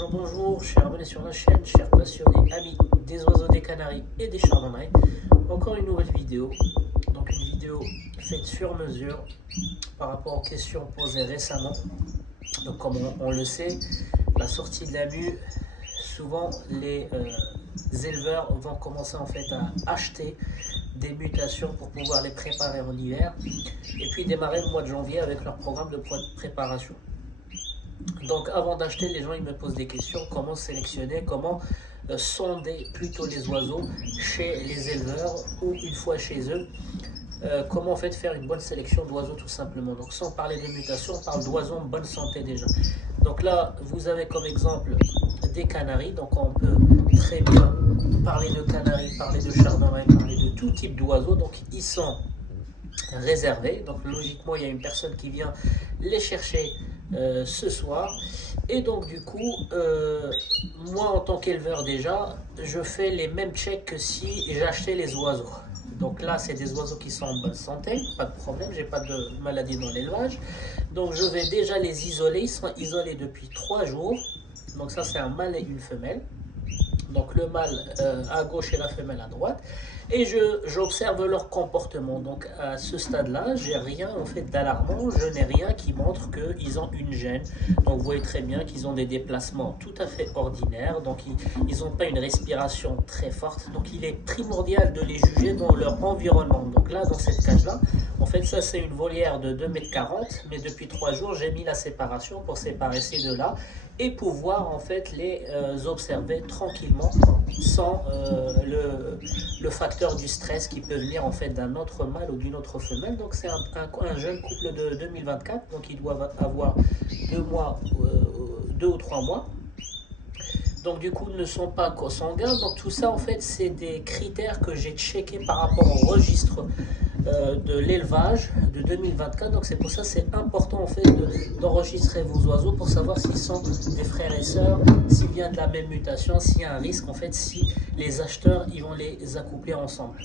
Bonjour, bonjour, chers abonnés sur la chaîne, chers passionnés, amis des oiseaux, des canaris et des chardonnerets. Encore une nouvelle vidéo, donc une vidéo faite sur mesure par rapport aux questions posées récemment. Donc comme on le sait, la sortie de la mue, souvent les éleveurs vont commencer en fait à acheter des mutations pour pouvoir les préparer en hiver et puis démarrer le mois de janvier avec leur programme de préparation. Donc avant d'acheter, les gens ils me posent des questions, comment sélectionner, comment sonder plutôt les oiseaux chez les éleveurs ou une fois chez eux. Comment en fait faire une bonne sélection d'oiseaux tout simplement. Donc sans parler de mutation, on parle d'oiseaux en bonne santé déjà. Donc là, vous avez comme exemple des canaris. Donc on peut très bien parler de canaris, parler de chardonneret, parler de tout type d'oiseaux. Donc ils sont réservés. Donc logiquement, il y a une personne qui vient les chercher ce soir. Et donc du coup, moi en tant qu'éleveur déjà, je fais les mêmes checks que si j'achetais les oiseaux. Donc là, c'est des oiseaux qui sont en bonne santé, pas de problème, j'ai pas de maladie dans l'élevage. Donc je vais déjà les isoler, ils sont isolés depuis 3 jours. Donc ça, c'est un mâle et une femelle. Donc le mâle à gauche et la femelle à droite, et j'observe leur comportement. Donc à ce stade-là, j'ai rien en fait d'alarmant, je n'ai rien qui montre qu'ils ont une gêne. Donc vous voyez très bien qu'ils ont des déplacements tout à fait ordinaires, donc ils n'ont pas une respiration très forte. Donc il est primordial de les juger dans leur environnement. Donc là, dans cette cage-là, en fait ça c'est une volière de 2,40 m, mais depuis 3 jours j'ai mis la séparation pour séparer ces deux-là et pouvoir en fait les observer tranquillement sans le facteur du stress qui peut venir en fait d'un autre mâle ou d'une autre femelle. Donc c'est un jeune couple de 2024, donc ils doivent avoir 2 ou 3 mois. Donc du coup ne sont pas consanguins. Donc tout ça en fait c'est des critères que j'ai checkés par rapport au registre de l'élevage de 2024. Donc c'est pour ça c'est important en fait d'enregistrer vos oiseaux pour savoir s'ils sont des frères et sœurs, s'il vient de la même mutation, s'il y a un risque en fait, si les acheteurs ils vont les accoupler ensemble.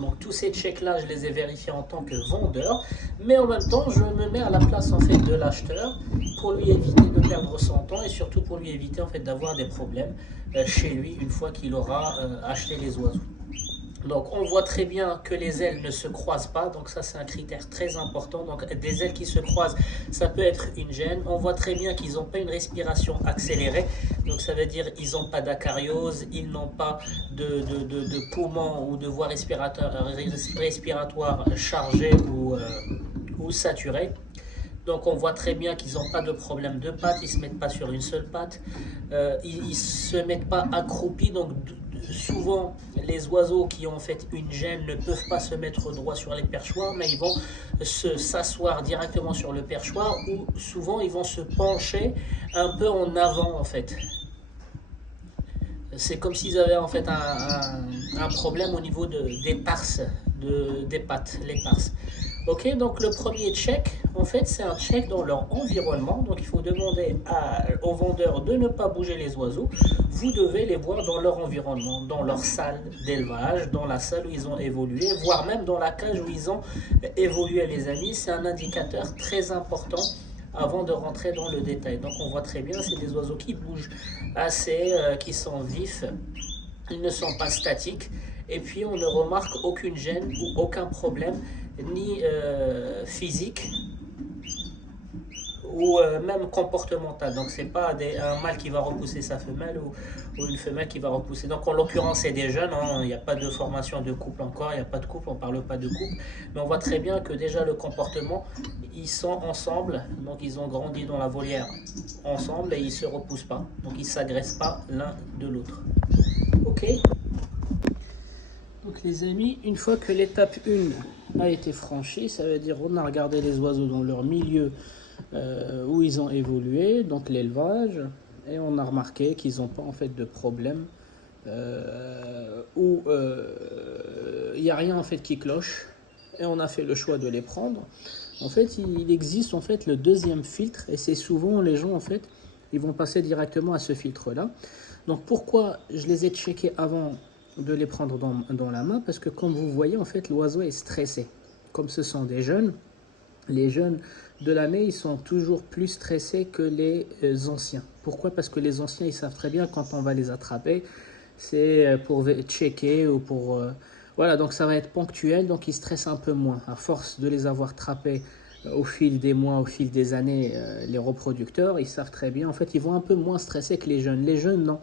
Donc tous ces checks là je les ai vérifiés en tant que vendeur, mais en même temps je me mets à la place en fait de l'acheteur pour lui éviter de perdre son temps et surtout pour lui éviter en fait d'avoir des problèmes chez lui une fois qu'il aura acheté les oiseaux. Donc on voit très bien que les ailes ne se croisent pas, donc ça c'est un critère très important. Donc des ailes qui se croisent, ça peut être une gêne. On voit très bien qu'ils n'ont pas une respiration accélérée, donc ça veut dire qu'ils n'ont pas d'acariose, ils n'ont pas de poumons ou de voies respiratoires chargées ou saturées. Donc on voit très bien qu'ils n'ont pas de problème de pattes, ils ne se mettent pas sur une seule patte, ils ne se mettent pas accroupis. Donc souvent les oiseaux qui ont en fait une gêne ne peuvent pas se mettre droit sur les perchoirs, mais ils vont s'asseoir directement sur le perchoir, ou souvent ils vont se pencher un peu en avant en fait. C'est comme s'ils avaient en fait un problème au niveau des tarses, des pattes, les tarses. Ok, donc le premier check, en fait, c'est un check dans leur environnement. Donc il faut demander aux vendeurs de ne pas bouger les oiseaux. Vous devez les voir dans leur environnement, dans leur salle d'élevage, dans la salle où ils ont évolué, voire même dans la cage où ils ont évolué, les amis. C'est un indicateur très important avant de rentrer dans le détail. Donc on voit très bien, c'est des oiseaux qui bougent assez, qui sont vifs, ils ne sont pas statiques, et puis on ne remarque aucune gêne ou aucun problème, ni physique ou même comportemental. Donc c'est pas un mâle qui va repousser sa femelle ou une femelle qui va repousser. Donc en l'occurrence c'est des jeunes, hein, il n'y a pas de formation de couple encore, il n'y a pas de couple, on parle pas de couple, mais on voit très bien que déjà le comportement, ils sont ensemble, donc ils ont grandi dans la volière ensemble et ils se repoussent pas, donc ils s'agressent pas l'un de l'autre. Ok. Donc les amis, une fois que l'étape 1 a été franchie, ça veut dire on a regardé les oiseaux dans leur milieu où ils ont évolué, donc l'élevage, et on a remarqué qu'ils n'ont pas en fait de problème, où il n'y a rien en fait qui cloche, et on a fait le choix de les prendre. En fait, il existe en fait le deuxième filtre, et c'est souvent les gens en fait, ils vont passer directement à ce filtre-là. Donc pourquoi je les ai checkés avant de les prendre dans la main? Parce que comme vous voyez, en fait, l'oiseau est stressé. Comme ce sont des jeunes, les jeunes de l'année, ils sont toujours plus stressés que les anciens. Pourquoi? Parce que les anciens, ils savent très bien quand on va les attraper, c'est pour checker ou pour... voilà, donc ça va être ponctuel, donc ils stressent un peu moins. À force de les avoir attrapés au fil des mois, au fil des années, les reproducteurs, ils savent très bien. En fait, ils vont un peu moins stresser que les jeunes. Les jeunes, non.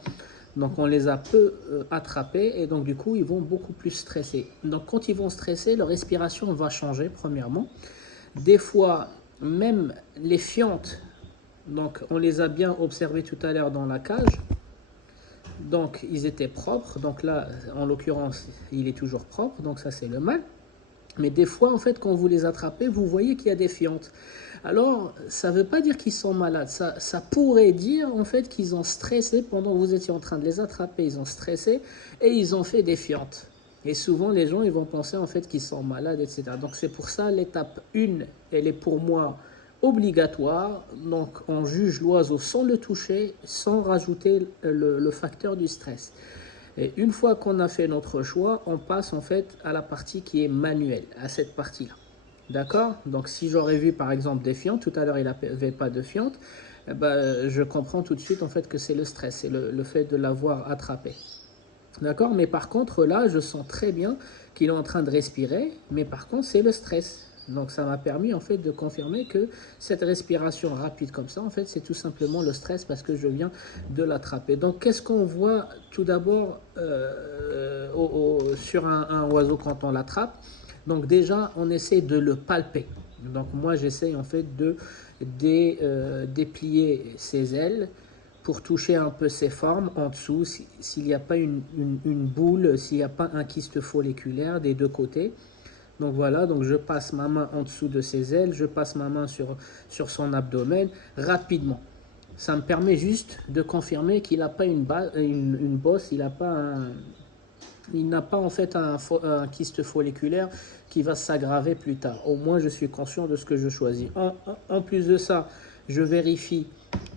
Donc on les a peu attrapés et donc du coup, ils vont beaucoup plus stresser. Donc quand ils vont stresser, leur respiration va changer, premièrement. Des fois, même les fientes, donc on les a bien observés tout à l'heure dans la cage, donc ils étaient propres, donc là en l'occurrence il est toujours propre, donc ça c'est le mâle. Mais des fois en fait quand vous les attrapez, vous voyez qu'il y a des fientes. Alors ça ne veut pas dire qu'ils sont malades, ça pourrait dire en fait qu'ils ont stressé pendant que vous étiez en train de les attraper, ils ont stressé et ils ont fait des fientes. Et souvent, les gens ils vont penser en fait qu'ils sont malades, etc. Donc, c'est pour ça l'étape 1, elle est pour moi obligatoire. Donc, on juge l'oiseau sans le toucher, sans rajouter le facteur du stress. Et une fois qu'on a fait notre choix, on passe en fait à la partie qui est manuelle, à cette partie-là. D'accord? Donc, si j'aurais vu par exemple des fientes, tout à l'heure il n'avait pas de fientes, eh ben, je comprends tout de suite en fait que c'est le stress, c'est le fait de l'avoir attrapé. D'accord? Mais par contre, là, je sens très bien qu'il est en train de respirer, mais par contre, c'est le stress. Donc, ça m'a permis, en fait, de confirmer que cette respiration rapide comme ça, en fait, c'est tout simplement le stress parce que je viens de l'attraper. Donc, qu'est-ce qu'on voit tout d'abord sur un oiseau quand on l'attrape? Donc, déjà, on essaie de le palper. Donc, moi, j'essaie, en fait, de déplier ses ailes pour toucher un peu ses formes en dessous, s'il n'y a pas une boule, s'il n'y a pas un kyste folliculaire des deux côtés. Donc voilà, donc je passe ma main en dessous de ses ailes, je passe ma main sur son abdomen rapidement. Ça me permet juste de confirmer qu'il n'a pas une bosse, il n'a pas en fait un kyste folliculaire qui va s'aggraver plus tard. Au moins, je suis conscient de ce que je choisis. En plus de ça, je vérifie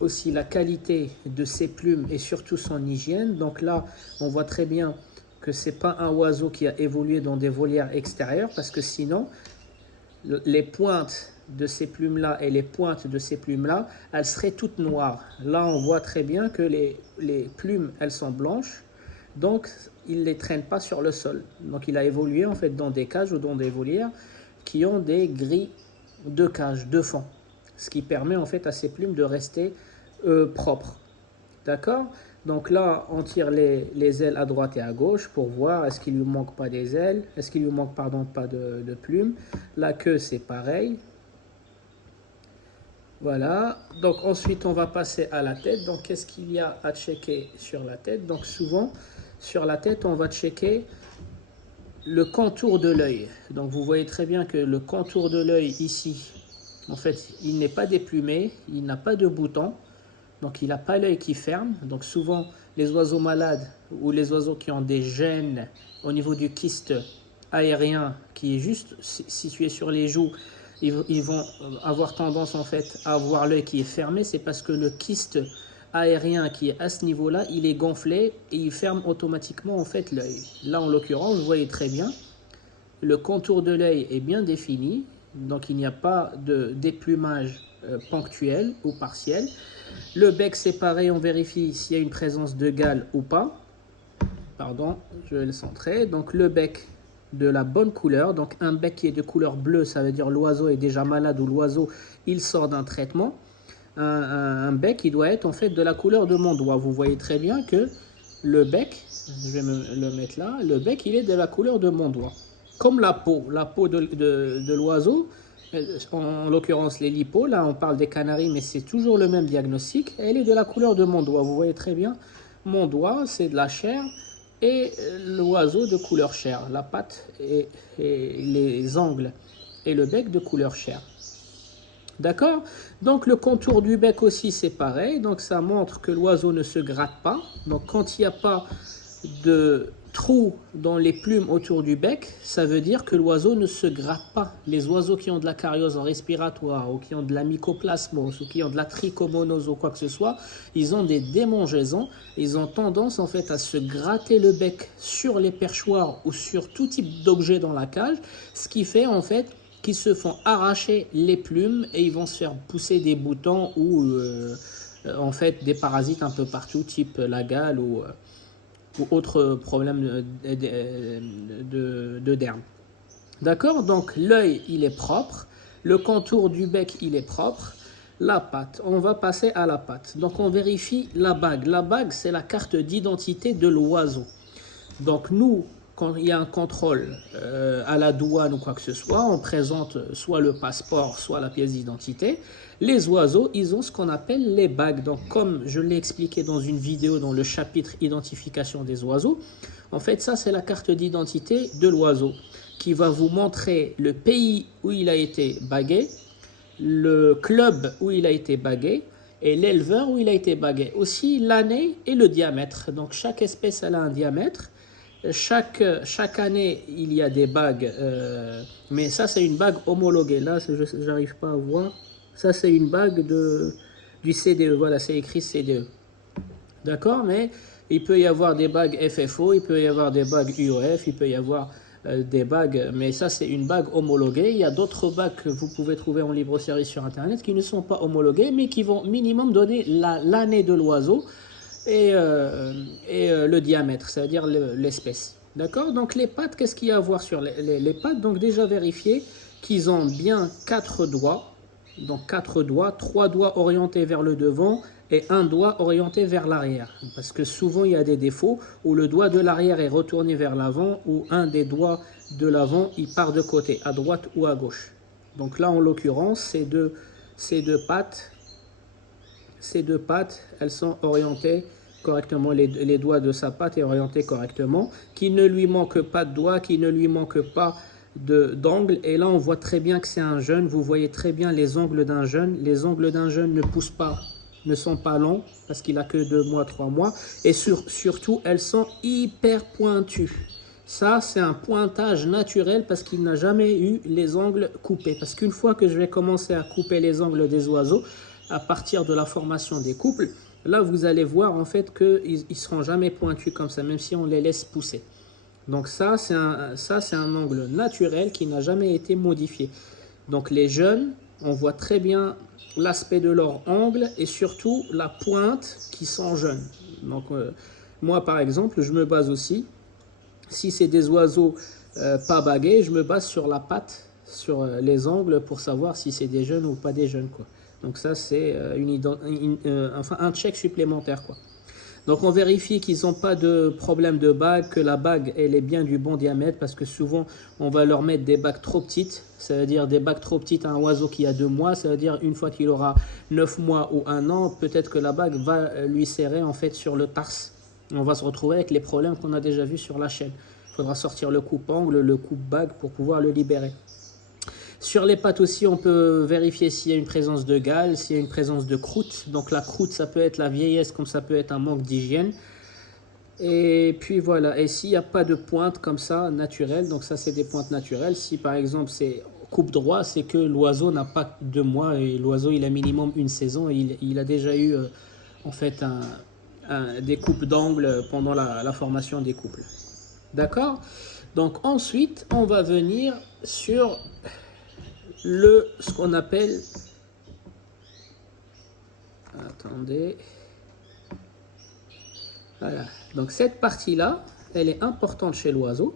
aussi la qualité de ses plumes et surtout son hygiène. Donc là, on voit très bien que ce n'est pas un oiseau qui a évolué dans des volières extérieures parce que sinon, les pointes de ces plumes-là et les pointes de ces plumes-là, elles seraient toutes noires. Là, on voit très bien que les plumes, elles sont blanches. Donc, il ne les traîne pas sur le sol. Donc, il a évolué en fait dans des cages ou dans des volières qui ont des grilles de cage, de fond. Ce qui permet en fait à ces plumes de rester propres. D'accord? Donc là, on tire les ailes à droite et à gauche pour voir est-ce qu'il ne lui manque pas des ailes, est-ce qu'il ne lui manque pardon, pas de plumes. La queue, c'est pareil. Voilà. Donc ensuite, on va passer à la tête. Donc qu'est-ce qu'il y a à checker sur la tête? Donc souvent, sur la tête, on va checker le contour de l'œil. Donc vous voyez très bien que le contour de l'œil ici, en fait, il n'est pas déplumé, il n'a pas de bouton. Donc, il n'a pas l'œil qui ferme. Donc, souvent, les oiseaux malades ou les oiseaux qui ont des gènes au niveau du kyste aérien qui est juste situé sur les joues, ils vont avoir tendance en fait à avoir l'œil qui est fermé. C'est parce que le kyste aérien qui est à ce niveau-là, il est gonflé et il ferme automatiquement en fait l'œil. Là, en l'occurrence, vous voyez très bien, le contour de l'œil est bien défini. Donc, il n'y a pas de déplumage ponctuel ou partiel. Le bec, c'est pareil, on vérifie s'il y a une présence de gale ou pas. Pardon, je vais le centrer. Donc le bec de la bonne couleur. Donc un bec qui est de couleur bleue, ça veut dire l'oiseau est déjà malade ou l'oiseau, il sort d'un traitement. Un bec, il doit être en fait de la couleur de mon doigt. Vous voyez très bien que le bec, je vais le mettre là, le bec, il est de la couleur de mon doigt. Comme la peau de l'oiseau, en l'occurrence les lipos, là on parle des canaris, mais c'est toujours le même diagnostic, elle est de la couleur de mon doigt, vous voyez très bien, mon doigt c'est de la chair, et l'oiseau de couleur chair, la patte et les angles et le bec de couleur chair. D'accord? Donc le contour du bec aussi c'est pareil, donc ça montre que l'oiseau ne se gratte pas, donc quand il n'y a pas de trou dans les plumes autour du bec, ça veut dire que l'oiseau ne se gratte pas. Les oiseaux qui ont de la cariose respiratoire ou qui ont de la mycoplasmose ou qui ont de la trichomonose ou quoi que ce soit, ils ont des démangeaisons, ils ont tendance en fait à se gratter le bec sur les perchoirs ou sur tout type d'objet dans la cage, ce qui fait en fait qui se font arracher les plumes et ils vont se faire pousser des boutons ou en fait des parasites un peu partout, type la gale ou autre problème de derme. D'accord? Donc l'œil, il est propre, le contour du bec, il est propre. La patte, on va passer à la patte. Donc on vérifie la bague. La bague, c'est la carte d'identité de l'oiseau. Donc nous, quand il y a un contrôle à la douane ou quoi que ce soit, on présente soit le passeport, soit la pièce d'identité. Les oiseaux, ils ont ce qu'on appelle les bagues. Donc comme je l'ai expliqué dans une vidéo dans le chapitre identification des oiseaux, en fait ça c'est la carte d'identité de l'oiseau qui va vous montrer le pays où il a été bagué, le club où il a été bagué et l'éleveur où il a été bagué. Aussi l'année et le diamètre. Donc chaque espèce elle a un diamètre. Chaque année, il y a des bagues, mais ça, c'est une bague homologuée. Là, je n'arrive pas à voir. Ça, c'est une bague du CDE. Voilà, c'est écrit CDE. D'accord? Mais il peut y avoir des bagues FFO, il peut y avoir des bagues UOF, il peut y avoir des bagues, mais ça, c'est une bague homologuée. Il y a d'autres bagues que vous pouvez trouver en libre service sur Internet qui ne sont pas homologuées, mais qui vont minimum donner l'année de l'oiseau et le diamètre, c'est-à-dire l'espèce. D'accord? Donc les pattes, qu'est-ce qu'il y a à voir sur les pattes? Donc déjà vérifier qu'ils ont bien 4 doigts. Donc 4 doigts, 3 doigts orientés vers le devant et un doigt orienté vers l'arrière. Parce que souvent il y a des défauts où le doigt de l'arrière est retourné vers l'avant ou un des doigts de l'avant il part de côté, à droite ou à gauche. Donc là en l'occurrence ces deux pattes, elles sont orientées correctement, les doigts de sa patte est orienté correctement, qu'il ne lui manque pas de doigts, qu'il ne lui manque pas d'ongles. Et là, on voit très bien que c'est un jeune. Vous voyez très bien les ongles d'un jeune. Les ongles d'un jeune ne poussent pas, ne sont pas longs parce qu'il a que 2 mois, 3 mois. Et surtout, elles sont hyper pointues. Ça, c'est un pointage naturel parce qu'il n'a jamais eu les ongles coupés. Parce qu'une fois que je vais commencer à couper les ongles des oiseaux, à partir de la formation des couples, là, vous allez voir en fait qu'ils ne seront jamais pointus comme ça, même si on les laisse pousser. Donc ça, c'est un angle naturel qui n'a jamais été modifié. Donc les jeunes, on voit très bien l'aspect de leur angle et surtout la pointe qui sont jeunes. Donc moi, par exemple, je me base aussi, si c'est des oiseaux pas bagués, je me base sur la patte, sur les angles pour savoir si c'est des jeunes ou pas des jeunes, quoi. Donc ça, c'est enfin, un check supplémentaire, quoi. Donc on vérifie qu'ils n'ont pas de problème de bague, que la bague elle est bien du bon diamètre, parce que souvent on va leur mettre des bagues trop petites, ça veut dire des bagues trop petites à un oiseau qui a 2 mois, ça veut dire une fois qu'il aura 9 mois ou 1 an, peut-être que la bague va lui serrer en fait sur le tarse. On va se retrouver avec les problèmes qu'on a déjà vus sur la chaîne. Il faudra sortir le coupe-angle, le coupe-bague pour pouvoir le libérer. Sur les pattes aussi, on peut vérifier s'il y a une présence de gale, s'il y a une présence de croûte. Donc la croûte, ça peut être la vieillesse comme ça peut être un manque d'hygiène. Et puis voilà, et s'il n'y a pas de pointe comme ça, naturelle, donc ça c'est des pointes naturelles. Si par exemple c'est coupe droit, c'est que l'oiseau n'a pas 2 mois et l'oiseau il a minimum une saison et il a déjà eu en fait des coupes d'angle pendant la formation des couples. D'accord? Donc ensuite, on va venir sur ce qu'on appelle, attendez, voilà, donc cette partie là elle est importante chez l'oiseau.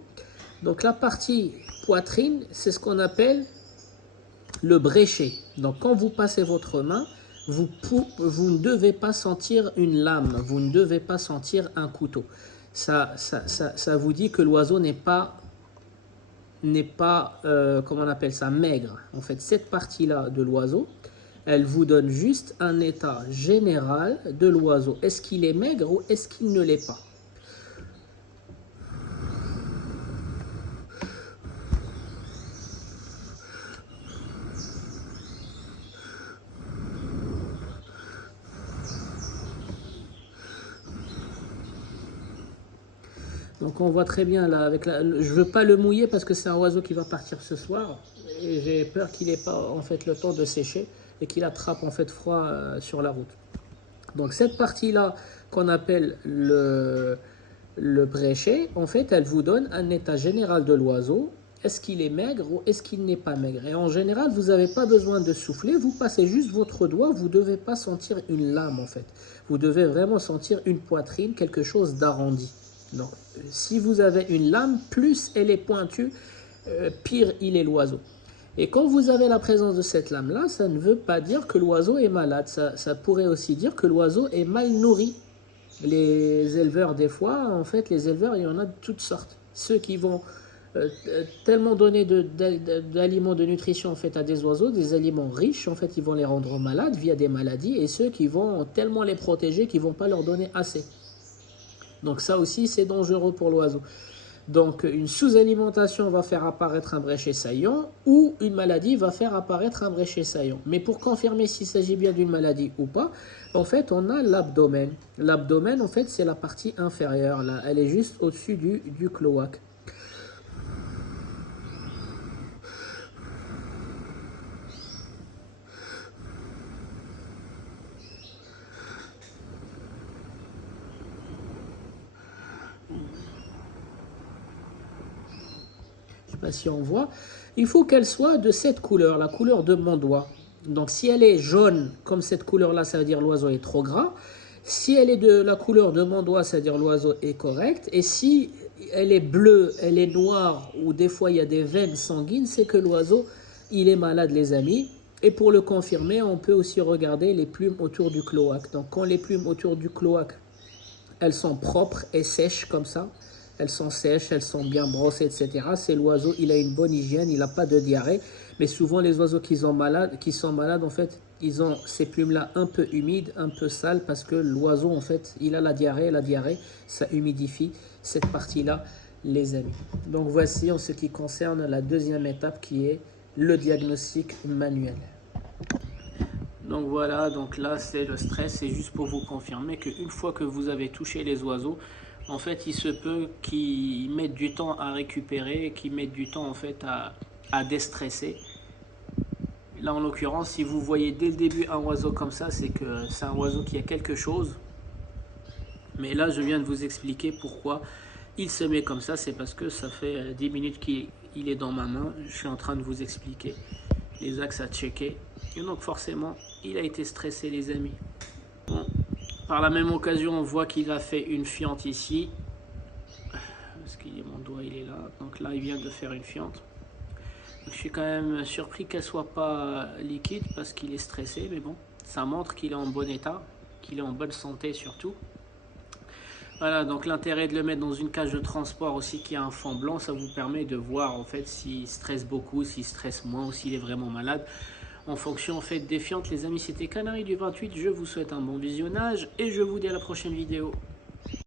Donc la partie poitrine, c'est ce qu'on appelle le bréchet. Donc quand vous passez votre main, vous ne devez pas sentir une lame, vous ne devez pas sentir un couteau. Ça vous dit que l'oiseau n'est pas comment on appelle ça, maigre. En fait, cette partie-là de l'oiseau, elle vous donne juste un état général de l'oiseau. Est-ce qu'il est maigre ou est-ce qu'il ne l'est pas? Donc on voit très bien là, je ne veux pas le mouiller parce que c'est un oiseau qui va partir ce soir. Et j'ai peur qu'il n'ait pas en fait le temps de sécher et qu'il attrape en fait froid sur la route. Donc cette partie-là qu'on appelle le bréchet, en fait elle vous donne un état général de l'oiseau. est-ce qu'il est maigre ou est-ce qu'il n'est pas maigre. Et en général, vous n'avez pas besoin de souffler, vous passez juste votre doigt, vous ne devez pas sentir une lame en fait. Vous devez vraiment sentir une poitrine, quelque chose d'arrondi. Donc, si vous avez une lame, plus elle est pointue, pire il est l'oiseau. Et quand vous avez la présence de cette lame-là, ça ne veut pas dire que l'oiseau est malade. Ça pourrait aussi dire que l'oiseau est mal nourri. Les éleveurs, des fois, en fait, les éleveurs, il y en a de toutes sortes. Ceux qui vont tellement donner d'aliments de nutrition en fait, à des oiseaux, des aliments riches, en fait, ils vont les rendre malades via des maladies. Et ceux qui vont tellement les protéger qu'ils ne vont pas leur donner assez. Donc ça aussi, c'est dangereux pour l'oiseau. Donc, une sous-alimentation va faire apparaître un bréchet saillant ou une maladie va faire apparaître un bréchet saillant. Mais pour confirmer s'il s'agit bien d'une maladie ou pas, en fait, on a l'abdomen. L'abdomen, en fait, c'est la partie inférieure. Là, elle est juste au-dessus du cloaque. Si on voit, il faut qu'elle soit de cette couleur, la couleur de mon doigt. Donc si elle est jaune comme cette couleur-là, ça veut dire l'oiseau est trop gras. Si elle est de la couleur de mon doigt, ça veut dire l'oiseau est correct. Et si elle est bleue, elle est noire, ou des fois il y a des veines sanguines, c'est que l'oiseau, il est malade les amis. Et pour le confirmer, on peut aussi regarder les plumes autour du cloaque. Donc quand les plumes autour du cloaque, elles sont propres et sèches comme ça, elles sont sèches, elles sont bien brossées, etc. C'est l'oiseau, il a une bonne hygiène, il n'a pas de diarrhée. Mais souvent, les oiseaux qui sont malades, en fait, ils ont ces plumes-là un peu humides, un peu sales, parce que l'oiseau, en fait, il a la diarrhée. La diarrhée, ça humidifie cette partie-là, les amis. Donc voici en ce qui concerne la deuxième étape qui est le diagnostic manuel. Donc voilà, donc là c'est le stress, c'est juste pour vous confirmer qu'une fois que vous avez touché les oiseaux, en fait il se peut qu'ils mettent du temps à récupérer, qu'ils mettent du temps en fait à déstresser. Là en l'occurrence, si vous voyez dès le début un oiseau comme ça, c'est que c'est un oiseau qui a quelque chose. Mais là je viens de vous expliquer pourquoi il se met comme ça, c'est parce que ça fait 10 minutes qu'il est dans ma main, je suis en train de vous expliquer les axes à checker. Et donc forcément, il a été stressé les amis. Bon, par la même occasion, on voit qu'il a fait une fiente ici. Parce que mon doigt il est là. Donc là, il vient de faire une fiente. Donc, je suis quand même surpris qu'elle soit pas liquide parce qu'il est stressé. Mais bon, ça montre qu'il est en bon état, qu'il est en bonne santé surtout. Voilà, donc l'intérêt de le mettre dans une cage de transport aussi qui a un fond blanc, ça vous permet de voir en fait s'il stresse beaucoup, s'il stresse moins ou s'il est vraiment malade. En fonction en fait des fientes les amis, c'était Canari du 28, je vous souhaite un bon visionnage et je vous dis à la prochaine vidéo.